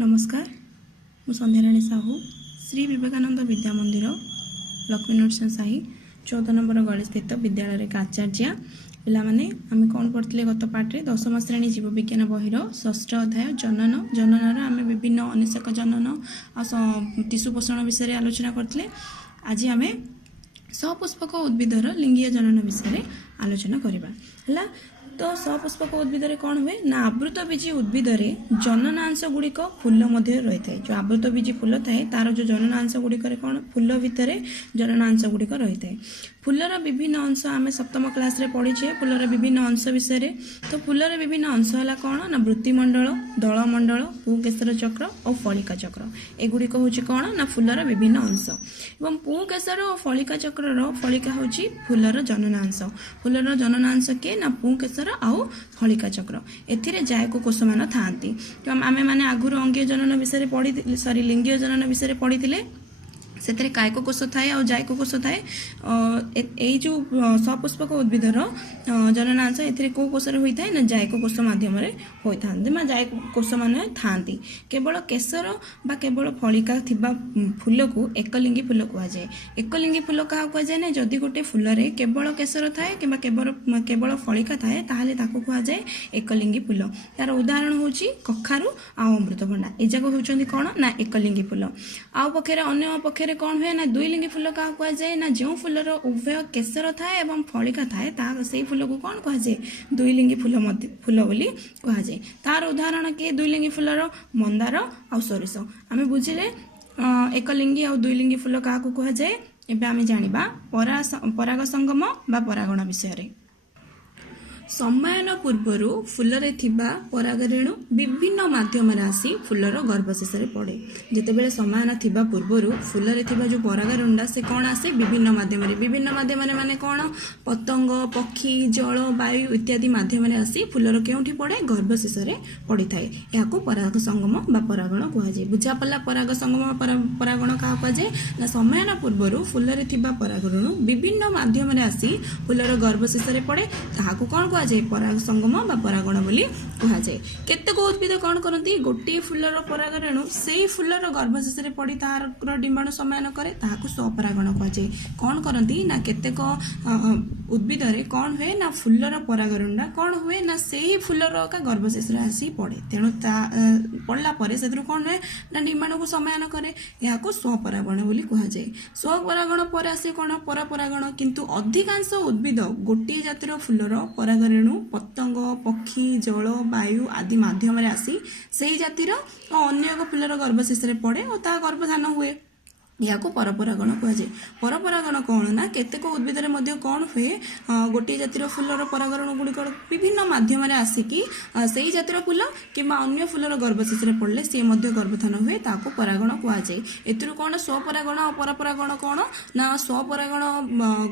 नमस्कार मु संध्याराणी साहू श्री विवेकानंद विद्या मंदिर लक्ष्मी नरसिंह साही 14 नंबर गली स्थित विद्यालय के आचार्य पिलाने आम कौन पढ़ते गत पाठे दशम श्रेणी जीव विज्ञान बहिर षष्ठ अध्याय जनन जननर आम विभिन्न अनेशक जनन टिशु पोषण विषय आलोचना करते। आज आम सपुष्पक उद्भिदर लिंगीय जनन विषय आलोचना करवा। तो सपुष्पक उद्भिदरे कौन हुए ना आवृत बीजी उद्भिदरे जननांश गुड़िक फूल मध्य रही है। जो आवृत बीजी फूल थाए तार जो जननांश गुड़िक कौन फूल भितर जननांश गुड़िक रही है। फूलर विभिन्न अंश आम सप्तम क्लास रे पढ़ीचे फूलर विभिन्न अंश विषय। तो फूलर विभिन्न अंश है कौन ना वृत्तिमंडल दलमंडल पुकेशर चक्र और फलिका चक्र एगुड़िक हूँ कौन ना फूलर विभिन्न अंश एवं पुकेशर और फलिका चक्र फलिका हूँ फूलर जननांश। फूलर जननांश किए ना पुकेशर आउ फलिका चक्र एथिरे जायक कोष मान था। आमे माने आगुर अंगीय जनन विषय पढ़ी सॉरी लिंगीय जनन विषय पढ़ी से कायक कोष थाए और जायक कोष थाए। यही जो सपुष्पक उद्भिदर जननांश ए कौ कोष होता है ना जायक कोष मध्यम होता जायक कोष मैंने था। केवल केशर बा केवल फलिका थिबा फूल को एकलिंगी फूल कहुए। एकलिंगी फूल क्या कहुए ना जदि गोटे फूल केवल केशर थाए कि केवल फलिका थाए ताहले ताको कहुए एकलिंगी फूल। तार उदाहरण हूँ कखारु आ अमृतभंडा ए जाक होउछन्ती कौन ना एकलिंगी फूल। आउ पक्षे अन्य पक्षे कौन हुए ना दुईलिंगी फूल क्या कहुए ना जो फूलर उभय केशर थाए एवं फलिका थाए से फूल को कौन कहुए दुईलिंगी फूल बोली कहुए। तार उदाहरण किए दुईलिंगी फूलर मंदार आ सोरिष आम बुझिले। एकलिंगी आ दुईलिंगी फूल क्या कहुए एबे आम जानिबा पराग संगम बा परागण विषय। सम्मायन पूर्वर फूलरे थिबा पराग रेणु विभिन्न माध्यम आसी फूलर गर्भशेष पड़े। जितेबेले सम्मायन थिबा पूर्वर फूलरे थिबा जो पराग रेणुडा से कौन आसे विभिन्न माध्यम माने कौन पतंग पक्षी जल वायु इत्यादि माध्यम आसी फूलर केउठी पड़े गर्भशेष पड़ी थाए। याको पराग संगम बा परागण कहुए। बुझा पड़ा पराग संगम परागण क्या कहुए ना सम्मायन पूर्वर फूलरे थिबा पराग रेणु विभिन्न माध्यम आसी फूलर गर्भशेष पड़े ताहाको कौन पराग संगम बा परागण बोली कहुए। केतेक उद्भिद कौन करती गोटे फूलर पराग रेणु से फूलर गर्भशेष पड़ी तार डिंबाणु सम्मायन करे ताहाको स्वपरागण कहुए। कौन करती ना केतेक उद्भिद कौन हुए ना फूलर पराग रेणुडा कौन हुए ना से फूलर का गर्भशेष आसी पड़े तेणु पड़ला से कौन हुए ना डिंबाणु को सम्मायन करे यहाँ स्वपरागण बोली कहुए। स्वपरागण पर आसे कौन परपरागण किंतु अधिकांश उद्भिद गोटे जातिर फूलर पराग रेणु पतंग पक्षी जल वायु आदि माध्यम आसी से जातिर अन्य एक फूलर गर्भशेष पड़े और ता गर्भधान हुए या परपरागण कहुए। परपरागण कौन ना केतेक उद्भिद कौन हुए गोटे जातिर फूलर परागण गुड़िक विभिन्न माध्यम आसिकी से ही जातिर फूल कि अन्य फूलर गर्भशेष पड़े सी गर्भधान हुए ताको परागण कहुए। एथुरु कौन स्वपरागण और परपरागण कौन ना स्वपरागण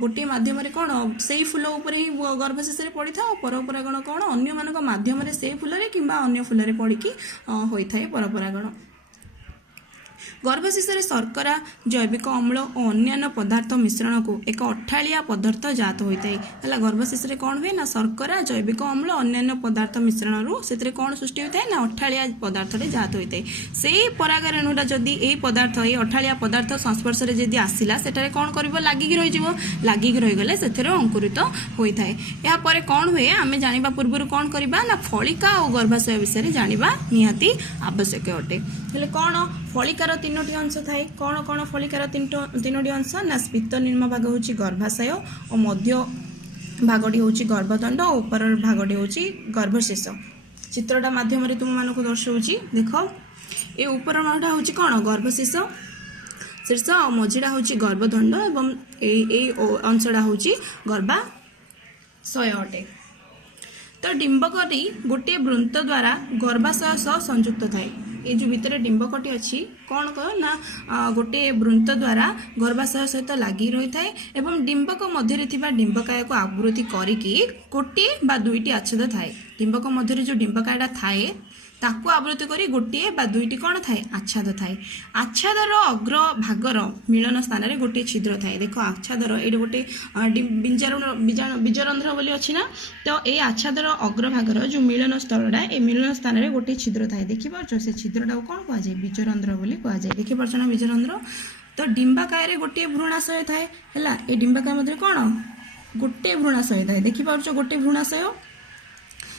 गोटे माध्यम कौन से फूल उपर ही गर्भशेष पड़ी था और परपरागण कौन अन्य मान माध्यम से फूल कि अन्य फूल पड़िकी होता है परपरागण। गर्भशेष शर्करा जैविक अम्ल और अन्य पदार्थ मिश्रण को एक अठालिया पदार्थ जात होता है। गर्भशेष कौन हुए ना शर्करा जैविक अम्ल अन्य पदार्थ मिश्रण से कौन सृष्टि होता है ना अठालिया पदार्थ जात होता है। से पराग रेणुटा जदि ये पदार्थ ये अठालिया पदार्थ संस्पर्श में जदि आसला से कौन कर लगिकी रहीगले से अंकुरित होता है। यापर कौन हुए आम जाना पूर्व कौन करवा ना फलिका और गर्भाशय विषय जाना निहाती आवश्यक अटे। हेले कौन फलिकार तीनोटी अंश थाए कौन कौन फलिकार तीनोटी अंश ना स्फीत निम्न भाग हूँ गर्भाशय और मध्य भागटी हूँ गर्भदंड और ऊपर भागटी हूँ गर्भशेष। चित्रटा माध्यम तुम मानक दर्शाऊँगी देख ये ऊपर मानटा हूँ कौन गर्भशेष शीर्ष और मझीटा हूँ गर्भदंड एवं अंशटा हूँ गर्भाशय अटे। तो डिंबकटी गोटे वृंत द्वारा गर्भाशय सह संयुक्त थाए। ये जो भितर डिंबकटी अच्छी कौन कह ना गोटे वृंत द्वारा गर्भाशय सहित लगी रही थाए एवं डिंबक मध्य डिंबकाय को आवृत्ति करिकी गोटे बा दुईटी आच्छेद थाए। डिंबक मध्य जो डिंबकायटा थाए ताकू आवृत करी गोटे बा दुईटी कौन थाए आच्छाद थाए आच्छादर अग्र भागर मिलन स्थान में गोटे छिद्र थाए देख आच्छादर ये गोटे बीजरंध्र बोली अच्छी ना तो ये आच्छादर अग्र भागर जो मिलन स्थलटा ये मिलन स्थान में गोटे छिद्र थाए देखिपार से छिद्रटा कौन कहुए बीजरंध्र बोली कहुए देखिपार ना बीजरंध्र तो डिंबाकाय गोटे भ्रूणाशय थाए है ये डिंबाकाय मध्य कौन गोटे भ्रूणाशय थाए देखिपार गोटे भ्रूणाशय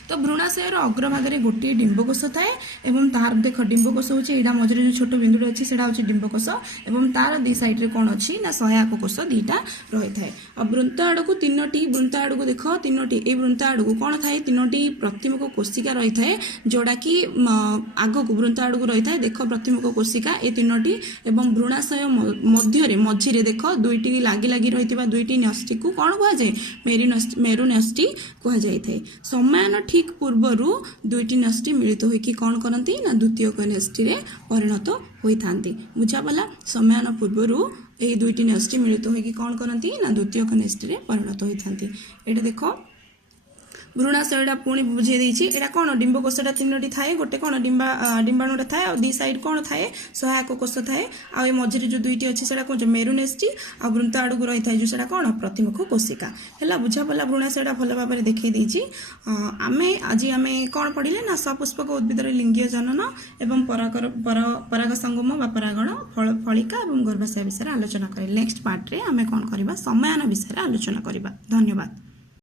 तो भ्रूणाशयर अग्रभागे गोटे डिंबकोश थाए एवं तार देख डिंबकोश होची एडा मझरे जो छोट बिंदुटे अच्छी सेटा होची डिंबकोश एवं तार दी साइड रे कौन अच्छी ना सहायक कोश दीटा रही थाए और वृंत आड़क तीनोटी वृंत आड़क देख तीनोटी ए वृंत आड़क कौन थाए तीनोटी प्रतिमुख कोशिका रही थाए जोड़ा कि आगक वृंत आड़क रही थाए देख प्रतिमुख कोशिका ए तीनोटी एवं भ्रूणाशय मध्य मझिरे देख दुईटी लागी लागी रही दुईटी न्यष्टि को कौन कहुए मेरु न्यष्टि कहुए समयान ठीक पूर्वर दुईटी न्यष्टि मिलित होइकी कौन करती ना द्वितीय न्यष्टि रे परिणत होता बुझा पड़ा समयान पूर्वर ये दुईटी न्यष्टि मिलित होइकी कौन करती ना द्वितीय न्यष्टि रे परिणत होता ये देख भ्रूणाशयटा पुणी बुझे देछि कौन डिंबकोशटा तीनोटी थाए गोटे कौन डिंबाणुटा थाए और दी साइड कौन थाए सहायक कोश थाए आ मझे जो दुईटी अच्छी से कौन मेरुनेस्टी आ वृंत आड़क रही थाए जो कौन प्रतिमुख कोशिका है बुझा पड़ा भ्रूणाशयटा भल भाव में देखई देछि आमे आज आमे कौन पढ़िले ना सपुष्पक उद्भिदर लिंगीय जनन एवं पराग संगम बा परागण फलिका और गर्भाशय विषय आलोचना करें नेक्स्ट पार्ट रे आमे कौन करबा समयान विषय आलोचना करबा धन्यवाद।